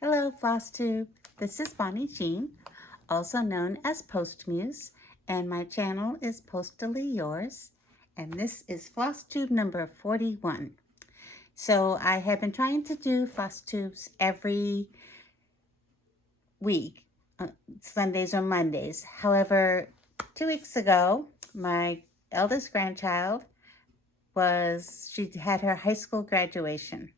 Hello, FlossTube. This is Bonnie Jeanne, also known as PostMuse, and my channel is Postally Yours, and this is FlossTube number 41. So I have been trying to do FlossTubes every week, Sundays or Mondays. However, 2 weeks ago, my eldest grandchild she had her high school graduation,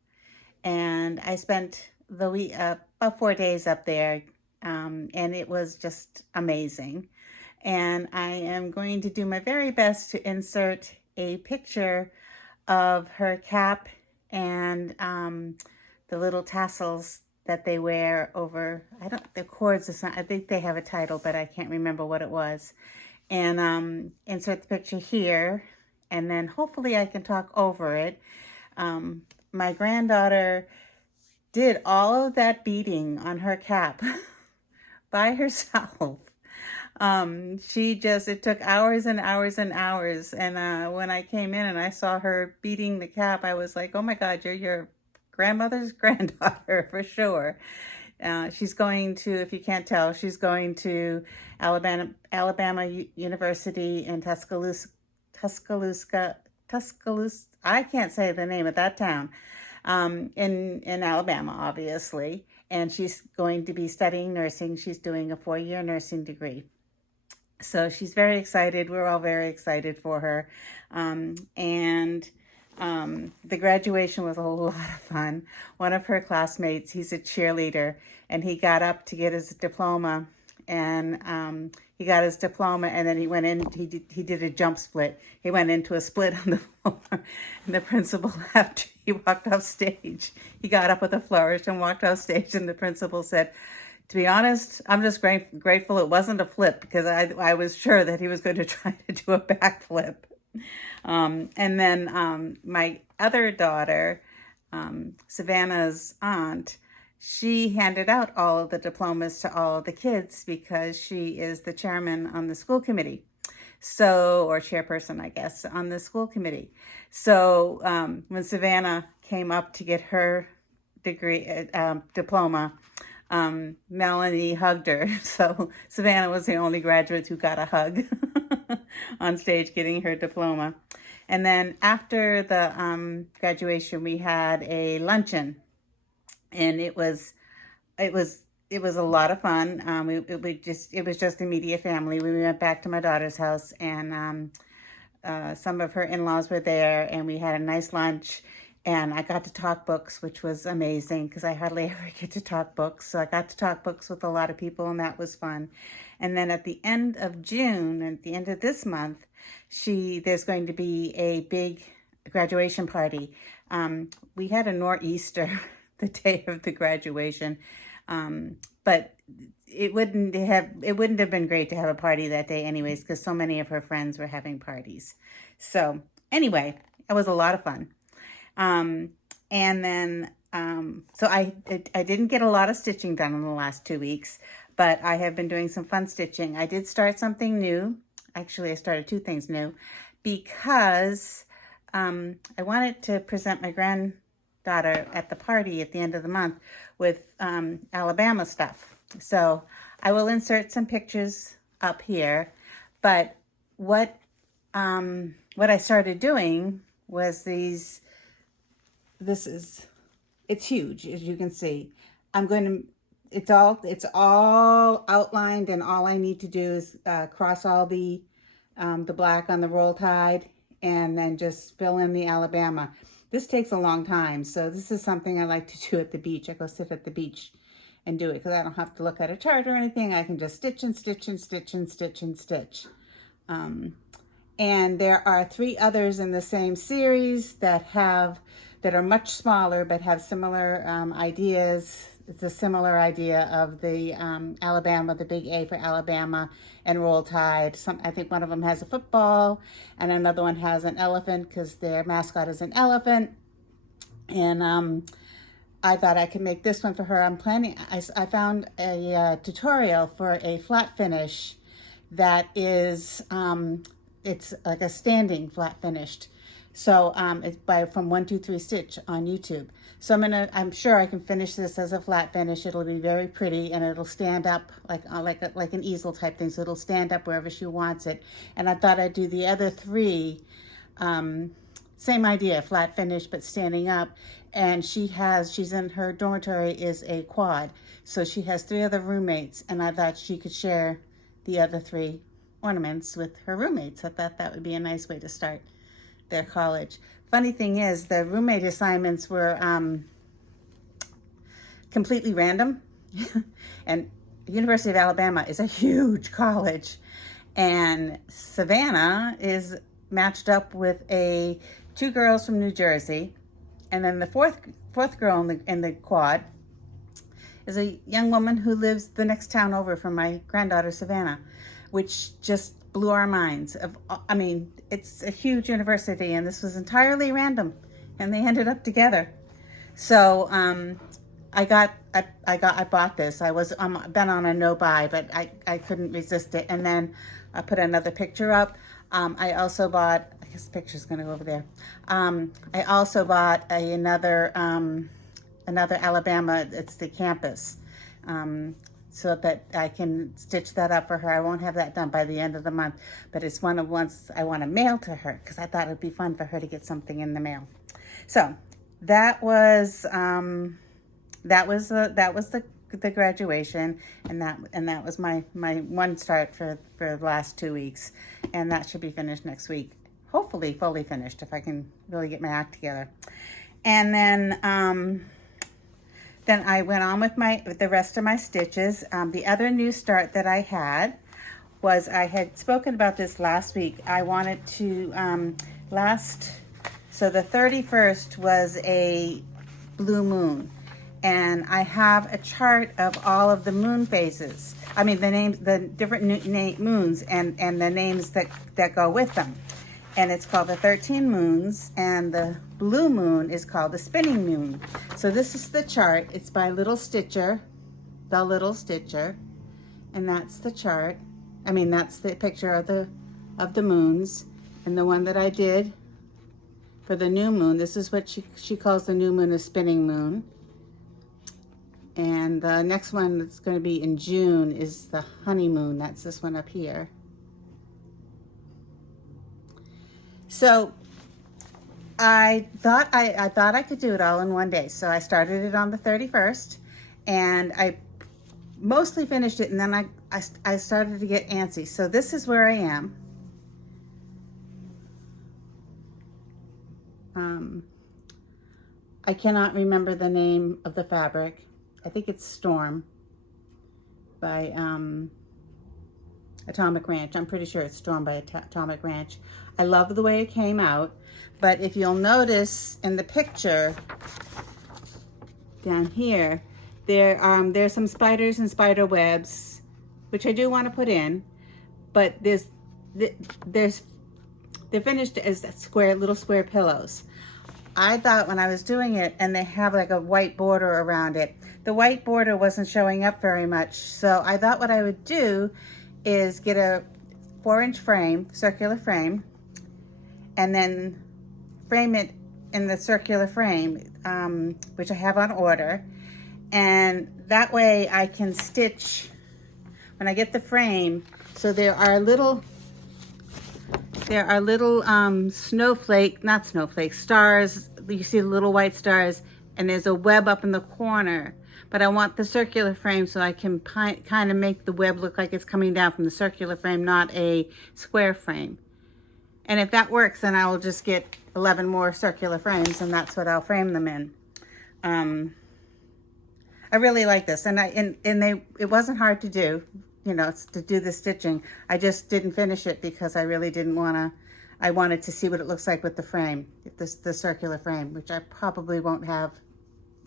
and I spent the week about 4 days up there, and it was just amazing. And I am going to do my very best to insert a picture of her cap and the little tassels that they wear over, the cords, I think they have a title, but I can't remember what it was. And insert the picture here, and then hopefully I can talk over it. My granddaughter did all of that beading on her cap by herself. It took hours and hours and hours. And when I came in and I saw her beading the cap, I was like, oh my God, you're your grandmother's granddaughter for sure. She's going to, if you can't tell, she's going to Alabama University in Tuscaloosa. I can't say the name of that town. In Alabama, obviously, and she's going to be studying nursing. She's doing a 4-year nursing degree. So she's very excited. We're all very excited for her. The graduation was a lot of fun. One of her classmates, he's a cheerleader, and he got up to get his diploma, and he got his diploma, and then he went in, he did a jump split. He went into a split on the floor, and the principal, after he walked off stage, he got up with a flourish and walked off stage, and the principal said, to be honest, I'm just grateful it wasn't a flip, because I was sure that he was going to try to do a backflip. And then my other daughter, Savannah's aunt, she handed out all of the diplomas to all of the kids because she is the chairman on the school committee. So, or chairperson, I guess, on the school committee. So when Savannah came up to get her diploma, Melanie hugged her. So Savannah was the only graduate who got a hug on stage getting her diploma. And then after the graduation, we had a luncheon, and it was a lot of fun. It was just immediate family. We went back to my daughter's house, and some of her in-laws were there, and we had a nice lunch. And I got to talk books, which was amazing because I hardly ever get to talk books. So I got to talk books with a lot of people, and that was fun. And then at the end of June, at the end of this month, there's going to be a big graduation party. We had a nor'easter the day of the graduation, but it wouldn't have been great to have a party that day anyways, because so many of her friends were having parties. So anyway, it was a lot of fun. And then, so I didn't get a lot of stitching done in the last 2 weeks, but I have been doing some fun stitching. I did start something new. Actually, I started 2 things new because, I wanted to present my granddaughter at the party at the end of the month with, Alabama stuff. So I will insert some pictures up here, but what I started doing was it's huge, as you can see. It's all outlined, and all I need to do is cross all the black on the roll tide, and then just fill in the Alabama. This takes a long time, so this is something I like to do at the beach. I go sit at the beach and do it because I don't have to look at a chart or anything. I can just stitch and stitch and stitch and stitch and stitch. And there are 3 others in the same series that are much smaller but have similar ideas. It's a similar idea of the Alabama, the big A for Alabama, and Roll Tide. I think one of them has a football, and another one has an elephant because their mascot is an elephant. And I thought I could make this one for her. I found a tutorial for a flat finish that is, it's like a standing flat finished. So it's from 1, 2, 3 Stitch on YouTube. So I'm sure I can finish this as a flat finish. It'll be very pretty, and it'll stand up like an easel type thing. So it'll stand up wherever she wants it. And I thought I'd do the other 3, same idea, flat finish, but standing up. And she's in her dormitory is a quad. So she has 3 other roommates, and I thought she could share the other 3 ornaments with her roommates. I thought that would be a nice way to start their college. Funny thing is, the roommate assignments were completely random. And University of Alabama is a huge college. And Savannah is matched up with 2 girls from New Jersey. And then the fourth girl in the quad is a young woman who lives the next town over from my granddaughter, Savannah, which just blew our minds. I mean, it's a huge university, and this was entirely random, and they ended up together. So I bought this. I've been on a no buy, but I couldn't resist it. And then I put another picture up. I also bought, I guess the picture's gonna go over there. I also bought another Alabama. It's the campus. So that I can stitch that up for her. I won't have that done by the end of the month, but it's one of ones I want to mail to her because I thought it would be fun for her to get something in the mail. So that was the graduation, and that was my one start for the last 2 weeks, and that should be finished next week. Hopefully fully finished if I can really get my act together. And then I went on with the rest of my stitches. The other new start that I had was, I had spoken about this last week. I wanted to, so the 31st was a blue moon. And I have a chart of all of the moon phases. I mean, the different moons and the names that go with them. And it's called the 13 moons, and the blue moon is called the spinning moon. So this is the chart. It's by Little Stitcher, The Little Stitcher, and that's the chart. I mean, that's the picture of the moons. And the one that I did for the new moon, this is what she calls the new moon, a spinning moon. And the next one that's going to be in June is the honeymoon. That's this one up here. So I thought I could do it all in one day. So I started it on the 31st, and I mostly finished it, and then I started to get antsy. So this is where I am. I cannot remember the name of the fabric. I think it's Storm by Atomic Ranch. I'm pretty sure it's Storm by Atomic Ranch. I love the way it came out, but if you'll notice in the picture down here, there's some spiders and spider webs, which I do want to put in, but they're finished as little square pillows. I thought when I was doing it, and they have like a white border around it, the white border wasn't showing up very much. So I thought what I would do is get a 4-inch frame, circular frame, and then frame it in the circular frame, which I have on order. And that way I can stitch when I get the frame. So there are little stars. You see the little white stars, and there's a web up in the corner. But I want the circular frame so I can kind of make the web look like it's coming down from the circular frame, not a square frame. And if that works, then I will just get 11 more circular frames, and that's what I'll frame them in. I really like this, and it wasn't hard to do, to do the stitching. I just didn't finish it because I really didn't want to. I wanted to see what it looks like with the frame, the circular frame, which I probably won't have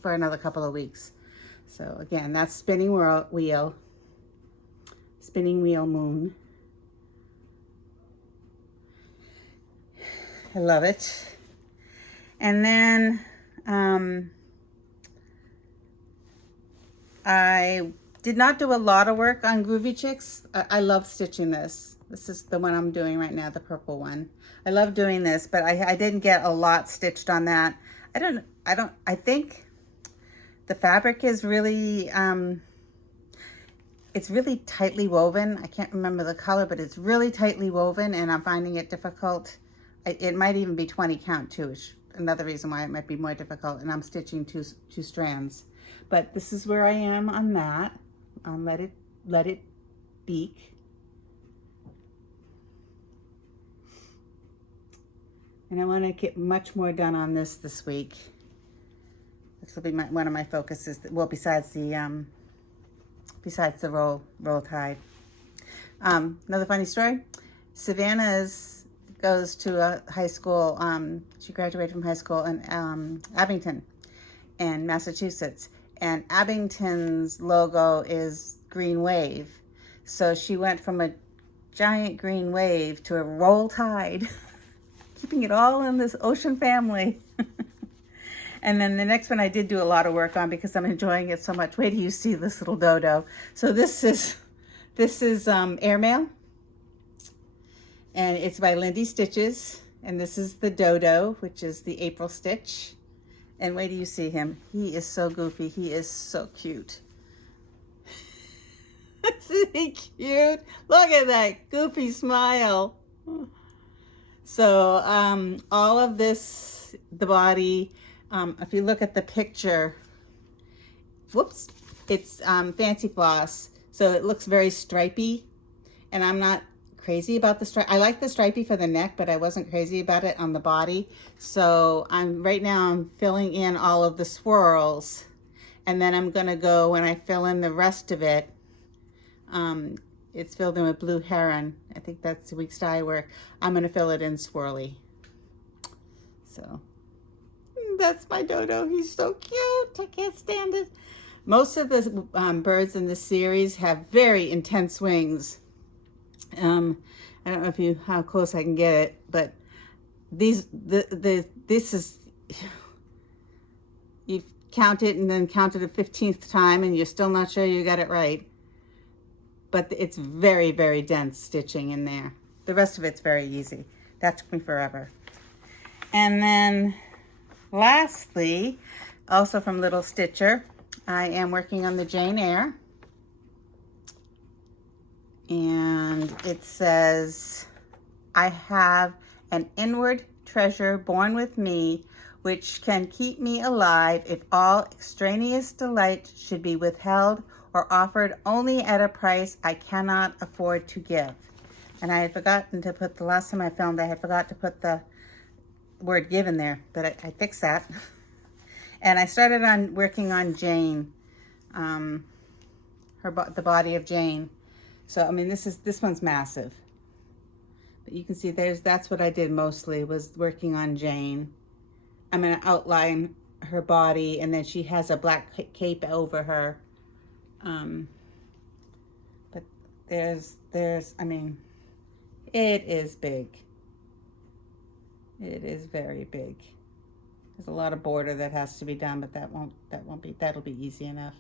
for another couple of weeks. So again, that's spinning wheel moon. I love it. And then I did not do a lot of work on Groovy Chicks. I love stitching this. This is the one I'm doing right now, the purple one. I love doing this, but I didn't get a lot stitched on that. I think the fabric is really, it's really tightly woven. I can't remember the color, but it's really tightly woven, and I'm finding it difficult. It might even be 20 count too, which is another reason why it might be more difficult, and I'm stitching two strands. But this is where I am on that. Let it beak. And I want to get much more done on this week. This will be one of my focuses. Well, besides the roll tide. Another funny story. Savannah goes to a high school. She graduated from high school in Abington, in Massachusetts. And Abington's logo is green wave. So she went from a giant green wave to a roll tide. Keeping it all in this ocean family. And then the next one I did do a lot of work on because I'm enjoying it so much. Wait till you see this little Dodo. So this is Airmail, and it's by Lindy Stitches. And this is the Dodo, which is the April stitch. And wait till you see him. He is so goofy. He is so cute. Isn't he cute? Look at that goofy smile. So all of this, the body, if you look at the picture, whoops, it's fancy floss. So it looks very stripy, and I'm not crazy about the stripe. I like the stripy for the neck, but I wasn't crazy about it on the body. So right now I'm filling in all of the swirls, and then I'm gonna go, when I fill in the rest of it, it's filled in with blue heron. I think that's the week's dye work. I'm gonna fill it in swirly. So that's my Dodo. He's so cute. I can't stand it. Most of the birds in this series have very intense wings. I don't know how close I can get it, but this is, you count it and then count it a 15th time and you're still not sure you got it right. But it's very, very dense stitching in there. The rest of it's very easy. That took me forever. And then lastly, also from Little Stitcher, I am working on the Jane Eyre. And it says, I have an inward treasure born with me, which can keep me alive if all extraneous delight should be withheld or offered only at a price I cannot afford to give. And I had forgotten to put, the last time I filmed, I had forgot to put the word give in there, but I fixed that. And I started on working on Jane, the body of Jane. So, I mean, this one's massive. But you can see that's what I did mostly, was working on Jane. I'm gonna outline her body, and then she has a black cape over her. But I mean, it is big. It is very big. There's a lot of border that has to be done, but that'll be easy enough.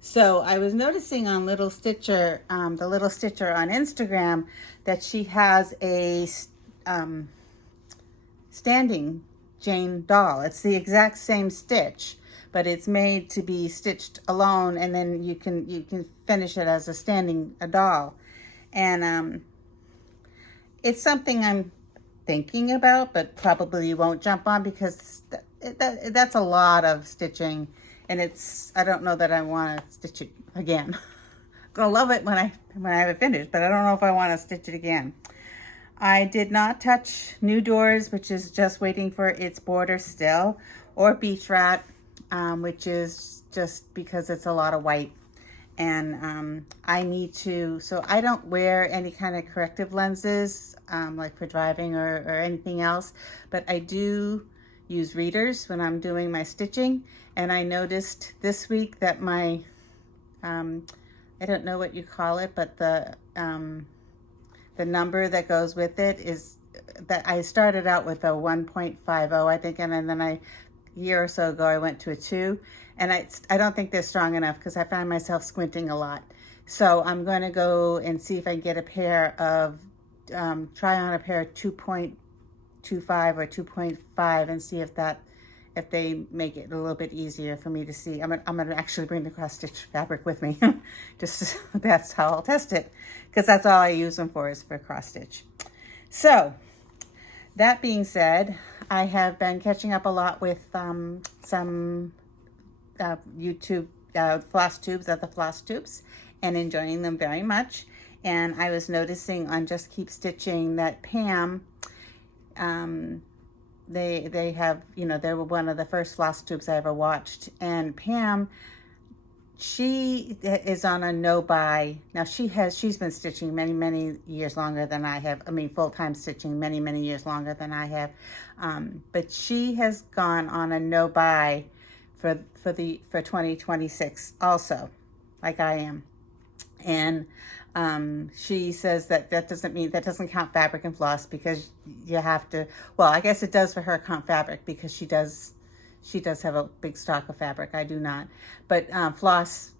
So I was noticing on Little Stitcher, the Little Stitcher on Instagram, that she has a standing Jane doll. It's the exact same stitch, but it's made to be stitched alone, and then you can finish it as a doll. And it's something I'm thinking about, but probably won't jump on because that's a lot of stitching, and I don't know that I want to stitch it again. I'm gonna love it when I have it finished, but I don't know if I want to stitch it again. I did not touch New Doors, which is just waiting for its border still, or Beach Rat, which is just because it's a lot of white. And I need to, so I don't wear any kind of corrective lenses, like for driving or anything else, but I do use readers when I'm doing my stitching. And I noticed this week that my, I don't know what you call it, but the number that goes with it is that I started out with a 1.50, I think, and then a year or so ago I went to a 2, and I don't think they're strong enough because I find myself squinting a lot. So I'm going to go and see if I can get a pair of, try on a pair of 2.25 or 2.5 and see if if they make it a little bit easier for me to see. I'm gonna actually bring the cross stitch fabric with me. Just that's how I'll test it, because that's all I use them for, is for cross stitch. So that being said, I have been catching up a lot with some YouTube floss tubes at the floss tubes, and enjoying them very much. And I was noticing on Just Keep Stitching that Pam, they have, you know, they were one of the first floss tubes I ever watched. And Pam, she is on a no-buy. Now she's been stitching many years longer than I have. I mean, full-time stitching many years longer than I have. But she has gone on a no-buy for 2026 also, like I am. And she says that doesn't count fabric and floss, because you have to, well, I guess it does for her count fabric, because she does have a big stock of fabric. I do not. But floss,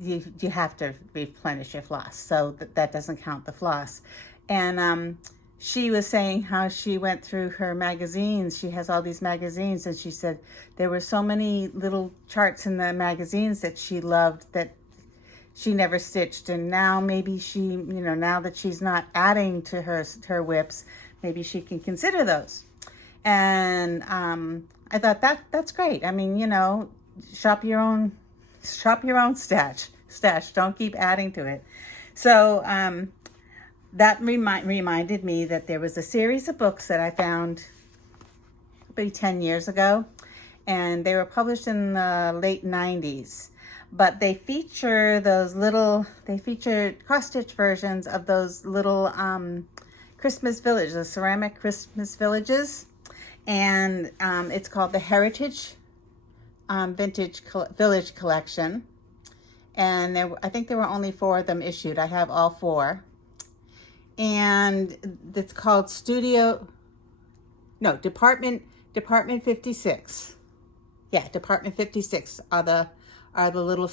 you have to replenish your floss, so that doesn't count the floss. And she was saying how she went through her magazines. She has all these magazines, and she said there were so many little charts in the magazines that she loved that she never stitched. And now maybe she, you know, now that she's not adding to her whips, maybe she can consider those. And I thought that's great. I mean, you know, shop your own stash. Don't keep adding to it. So that reminded me that there was a series of books that I found maybe 10 years ago, and they were published in the late 90s. But they feature cross-stitch versions of those little Christmas villages, the ceramic Christmas villages. And it's called the Heritage Vintage Village Collection. And I think there were only 4 of them issued. I have all 4. And it's called Department 56. Yeah, Department 56 are the little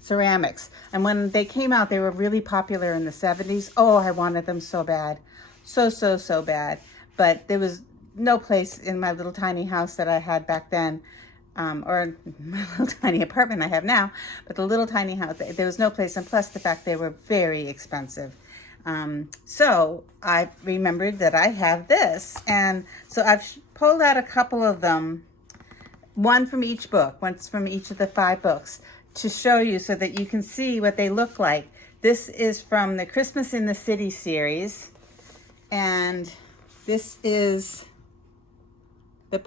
ceramics. And when they came out, they were really popular in the 70s. Oh, I wanted them so bad. So bad. But there was no place in my little tiny house that I had back then, or my little tiny apartment I have now, but the little tiny house, there was no place. And plus the fact they were very expensive. So I remembered that I have this. And so I've pulled out a couple of them, one from each book, once from each of the 5 books, to show you so that you can see what they look like. This is from the Christmas in the City series, and this is the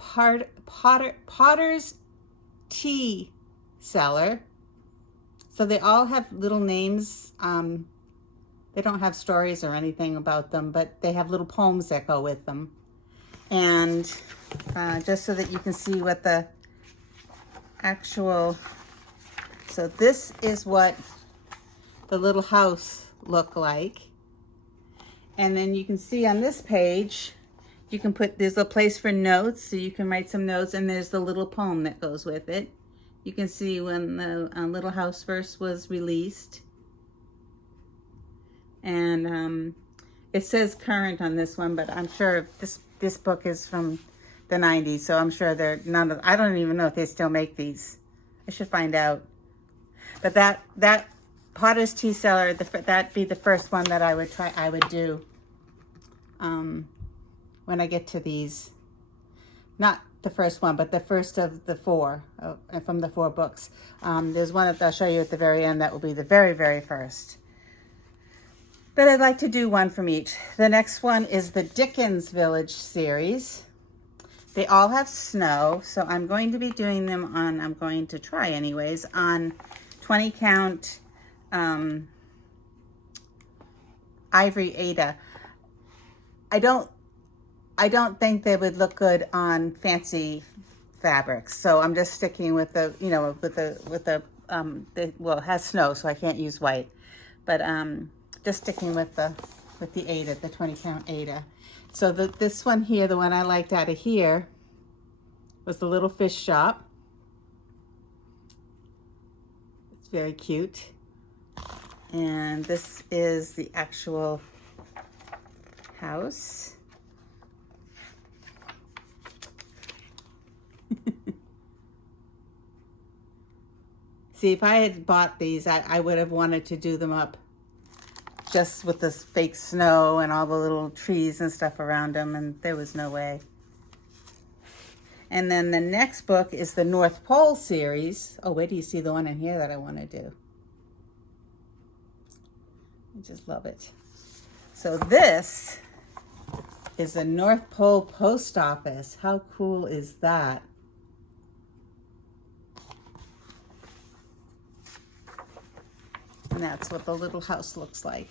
Potter's Tea Cellar. So they all have little names. They don't have stories or anything about them, but they have little poems that go with them. And just so that you can see what the actual, so this is what the little house looked like. And then you can see on this page, you can put, there's a place for notes, so you can write some notes, and there's the little poem that goes with it. You can see when the little house first was released. And it says current on this one, but I'm sure this book is from the 90s, so I'm sure I don't even know if they still make these. I should find out. But that Potter's Tea Cellar, that'd be the first one that I would do when I get to these. Not the first one, but the first of the 4 from the 4 books. There's one that I'll show you at the very end that will be the very first. But I'd like to do one from each. The next one is the Dickens Village series. They all have snow, so I'm going to be doing them on, I'm going to try anyways, on 20 count ivory Aida. I don't think they would look good on fancy fabrics, so I'm just sticking with the, you know, well, it has snow, so I can't use white, but just sticking with the Aida, the 20 count Aida. So this one here, the one I liked out of here, was the Little Fish Shop. It's very cute. And this is the actual house. See, if I had bought these, I would have wanted to do them up just with this fake snow and all the little trees and stuff around them, and there was no way. And then the next book is the North Pole series. Oh, wait till you see the one in here that I want to do. I just love it. So this is the North Pole Post Office. How cool is that? And that's what the little house looks like.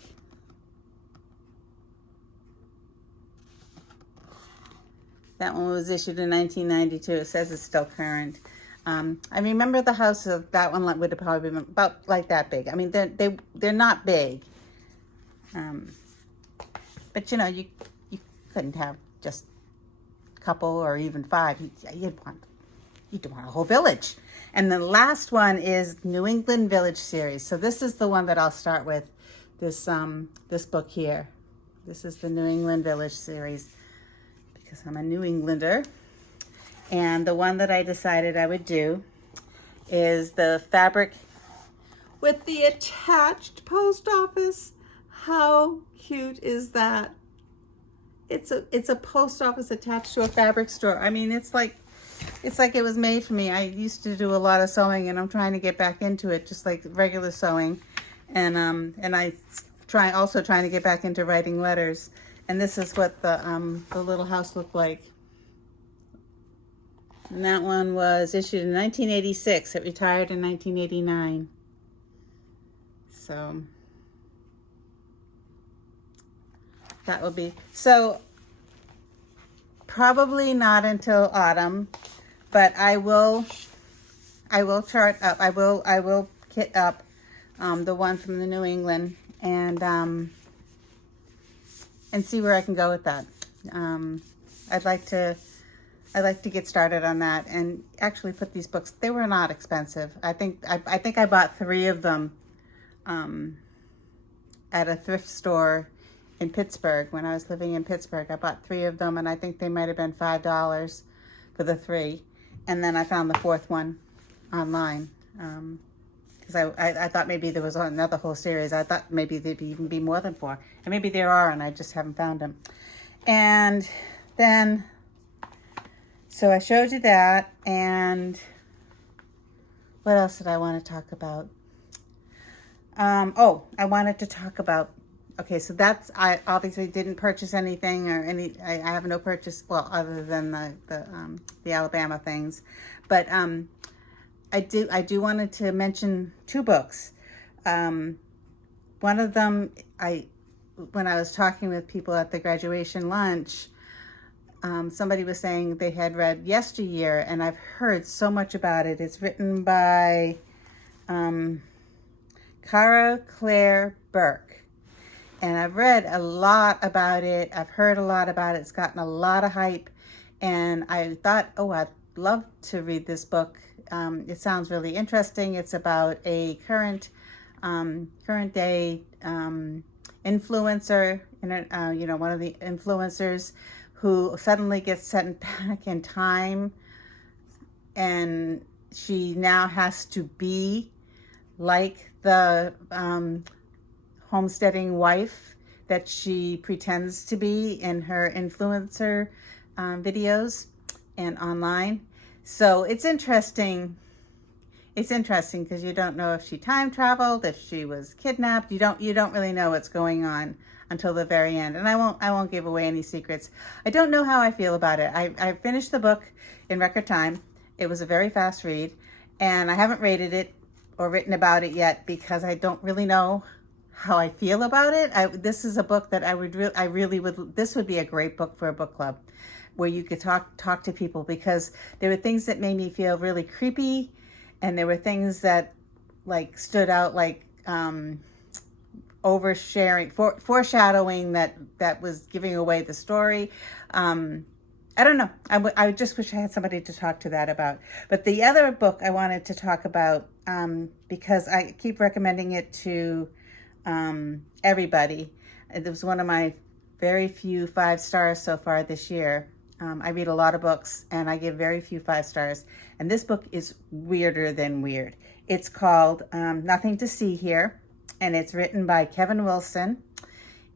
That one was issued in 1992. It says it's still current. I remember the house of that one would have probably been about like that big. I mean, they're not big. But you know, you couldn't have just a couple or even 5. You'd want a whole village. And the last one is New England Village series. So this is the one that I'll start with. This book here. This is the New England Village series because I'm a New Englander. And the one that I decided I would do is the fabric with the attached post office. How cute is that? It's a post office attached to a fabric store. I mean, it's like it was made for me. I used to do a lot of sewing, and I'm trying to get back into it, just like regular sewing. And I also trying to get back into writing letters. And this is what the little house looked like. And that one was issued in 1986. It retired in 1989. So that will be, so probably not until autumn, but I will chart up, I will kit up the one from the New England and see where I can go with that. I'd like to get started on that and actually put these books, they were not expensive. I think I bought 3 of them at a thrift store in Pittsburgh. When I was living in Pittsburgh, I bought 3 of them, and I think they might have been $5 for the 3. And then I found the 4th one online because I thought maybe there was another whole series. I thought maybe there'd even be more than 4, and maybe there are, and I just haven't found them. And then, so I showed you that, and what else did I want to talk about? I wanted to talk about, okay, so that's, I obviously didn't purchase anything or I have no purchase, well, other than the Alabama things, but I do wanted to mention 2 books. One of them, when I was talking with people at the graduation lunch, somebody was saying they had read Yesteryear, and I've heard so much about it. It's written by Caro Claire Burke. And I've read a lot about it. I've heard a lot about it. It's gotten a lot of hype. And I thought, oh, I'd love to read this book. It sounds really interesting. It's about a current day influencer, one of the influencers who suddenly gets sent back in time. And she now has to be like the homesteading wife that she pretends to be in her influencer videos and online. So it's interesting. It's interesting because you don't know if she time traveled, if she was kidnapped. You don't really know what's going on until the very end. And I won't give away any secrets. I don't know how I feel about it. I finished the book in record time. It was a very fast read, and I haven't rated it or written about it yet because I don't really know how I feel about it. This is a book that this would be a great book for a book club where you could talk to people, because there were things that made me feel really creepy, and there were things that like stood out, like oversharing, foreshadowing that was giving away the story. I don't know. I just wish I had somebody to talk to that about. But the other book I wanted to talk about, because I keep recommending it to everybody. It was one of my very few 5 stars so far this year. I read a lot of books and I give very few 5 stars. And this book is weirder than weird. It's called Nothing to See Here, and it's written by Kevin Wilson.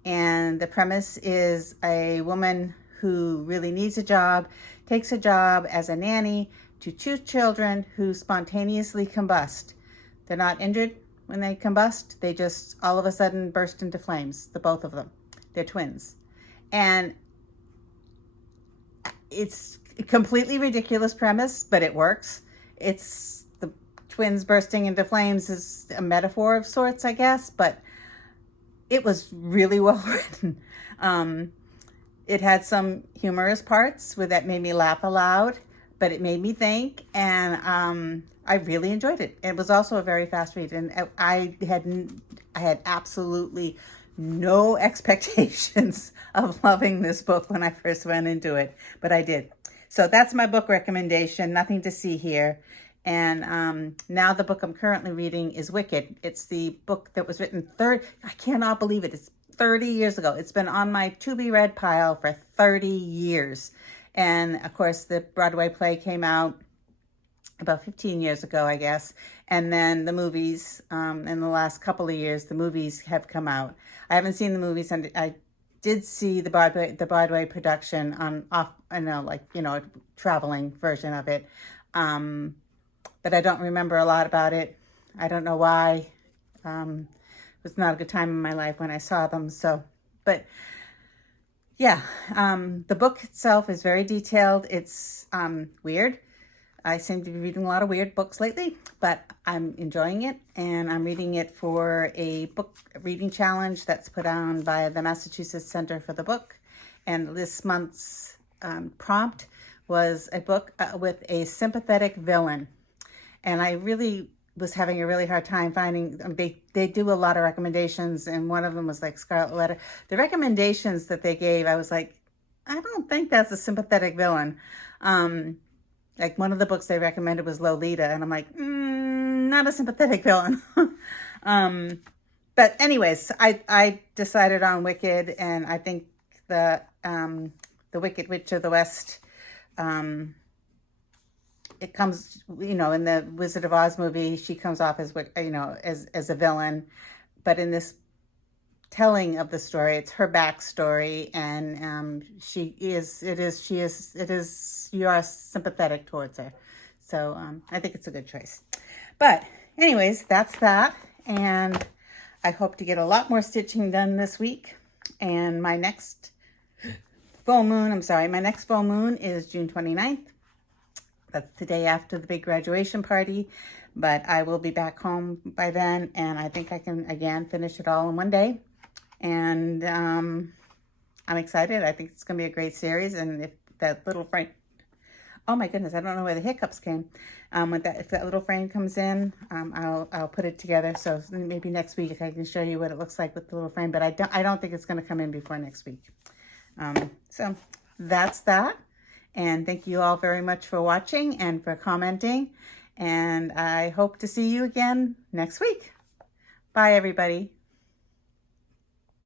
And the premise is a woman who really needs a job, takes a job as a nanny to 2 children who spontaneously combust. They're not injured when they combust. They just all of a sudden burst into flames, the both of them. They're twins. And it's a completely ridiculous premise, but it works. It's the twins bursting into flames is a metaphor of sorts, I guess, but it was really well written. It had some humorous parts that made me laugh aloud, but it made me think, and I really enjoyed it. It was also a very fast read, and I had absolutely no expectations of loving this book when I first went into it, but I did. So that's my book recommendation, Nothing to See Here. And now the book I'm currently reading is Wicked. It's the book that was written I cannot believe it. It's 30 years ago. It's been on my to-be-read pile for 30 years. And of course, the Broadway play came out about 15 years ago, I guess. And then the movies, in the last couple of years, the movies have come out. I haven't seen the movies, and I did see the Broadway production a traveling version of it. But I don't remember a lot about it. I don't know why. It was not a good time in my life when I saw them. But yeah, the book itself is very detailed. It's weird. I seem to be reading a lot of weird books lately, but I'm enjoying it, and I'm reading it for a book reading challenge that's put on by the Massachusetts Center for the Book. And this month's prompt was a book with a sympathetic villain. And I really was having a really hard time finding, they do a lot of recommendations, and one of them was like Scarlet Letter. The recommendations that they gave, I was like, I don't think that's a sympathetic villain. Like one of the books they recommended was Lolita, and I'm like, not a sympathetic villain. But anyways, I decided on Wicked, and I think the Wicked Witch of the West, it comes, in the Wizard of Oz movie, she comes off as, as a villain, but in this telling of the story, it's her backstory, and you are sympathetic towards her. So I think it's a good choice. But anyways, that's that. And I hope to get a lot more stitching done this week. And my next full moon is June 29th. That's the day after the big graduation party. But I will be back home by then, and I think I can, again, finish it all in one day. And I'm excited. I think it's going to be a great series. And if that little frame, oh my goodness, I don't know where the hiccups came. If that little frame comes in, I'll put it together. So maybe next week I can show you what it looks like with the little frame. But I don't think it's going to come in before next week. So that's that. And thank you all very much for watching and for commenting. And I hope to see you again next week. Bye, everybody.